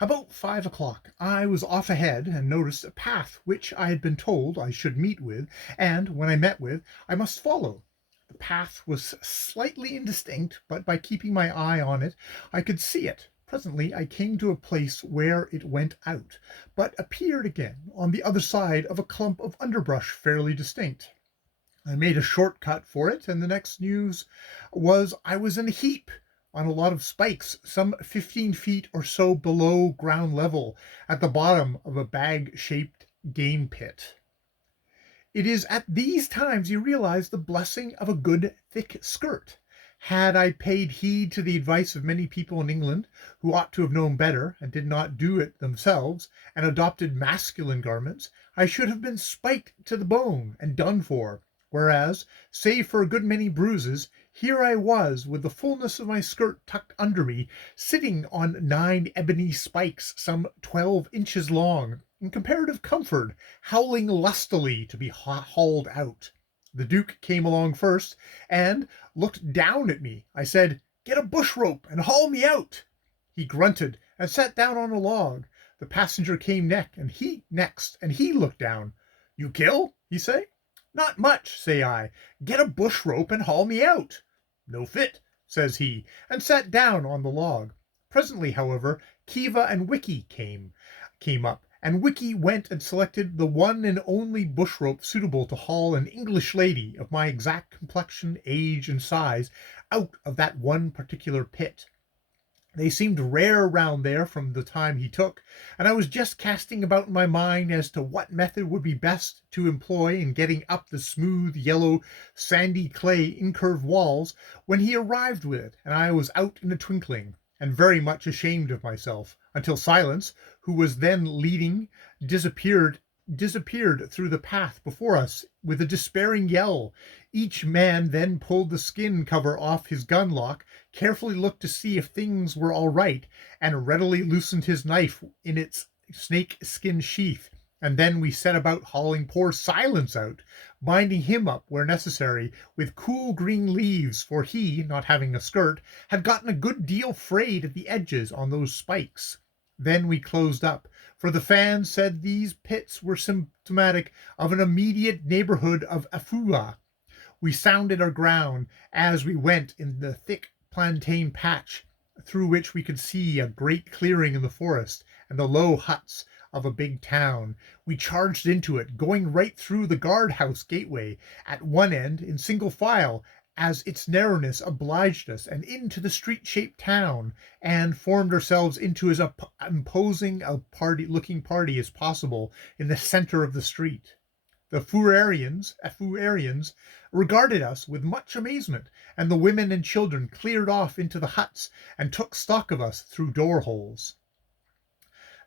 About 5 o'clock, I was off ahead and noticed a path which I had been told I should meet with, and when I met with, I must follow. The path was slightly indistinct, but by keeping my eye on it, I could see it. Presently, I came to a place where it went out, but appeared again on the other side of a clump of underbrush fairly distinct. I made a short cut for it, and the next news was I was in a heap on a lot of spikes, some 15 feet or so below ground level, at the bottom of a bag-shaped game pit. It is at these times you realize the blessing of a good thick skirt. Had I paid heed to the advice of many people in England, who ought to have known better and did not do it themselves, and adopted masculine garments, I should have been spiked to the bone and done for. Whereas, save for a good many bruises, here I was with the fullness of my skirt tucked under me, sitting on 9 ebony spikes some 12 inches long, in comparative comfort, howling lustily to be hauled out. The Duke came along first, and looked down at me. I said, "Get a bush rope and haul me out." He grunted and sat down on a log. The passenger came next, and he looked down. "You kill?" he say. "Not much," say I. "Get a bush rope and haul me out." "No fit," says he, and sat down on the log. Presently, however, Kiva and Wiki came up, and Wiki went and selected the one and only bush rope suitable to haul an English lady of my exact complexion, age, and size out of that one particular pit. They seemed rare round there from the time he took, and I was just casting about in my mind as to what method would be best to employ in getting up the smooth, yellow, sandy clay incurved walls, when he arrived with it, and I was out in a twinkling, and very much ashamed of myself, until Silence, who was then leading, disappeared through the path before us with a despairing yell. Each man then pulled the skin cover off his gun lock, carefully looked to see if things were all right, and readily loosened his knife in its snake skin sheath. And then we set about hauling poor Silence out, binding him up where necessary with cool green leaves, for he, not having a skirt, had gotten a good deal frayed at the edges on those spikes. Then we closed up, for the fans said these pits were symptomatic of an immediate neighborhood of Afua. We sounded our ground as we went in the thick plantain patch, through which we could see a great clearing in the forest and the low huts of a big town. We charged into it, going right through the guardhouse gateway at one end in single file, as its narrowness obliged us, and into the street-shaped town, and formed ourselves into as imposing a looking party as possible in the center of the street. The Fuarians regarded us with much amazement, and the women and children cleared off into the huts and took stock of us through door-holes.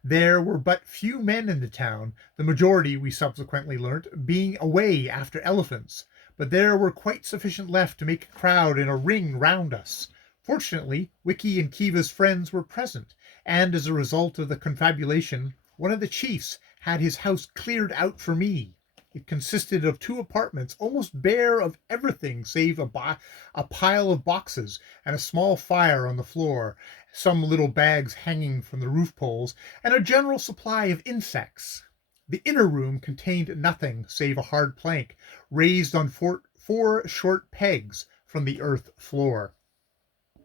There were but few men in the town, the majority, we subsequently learnt, being away after elephants, but there were quite sufficient left to make a crowd in a ring round us. Fortunately, Wiki and Kiva's friends were present, and as a result of the confabulation, one of the chiefs had his house cleared out for me. It consisted of 2 apartments, almost bare of everything save a pile of boxes and a small fire on the floor, some little bags hanging from the roof poles, and a general supply of insects. The inner room contained nothing save a hard plank, raised on 4 short pegs from the earth floor.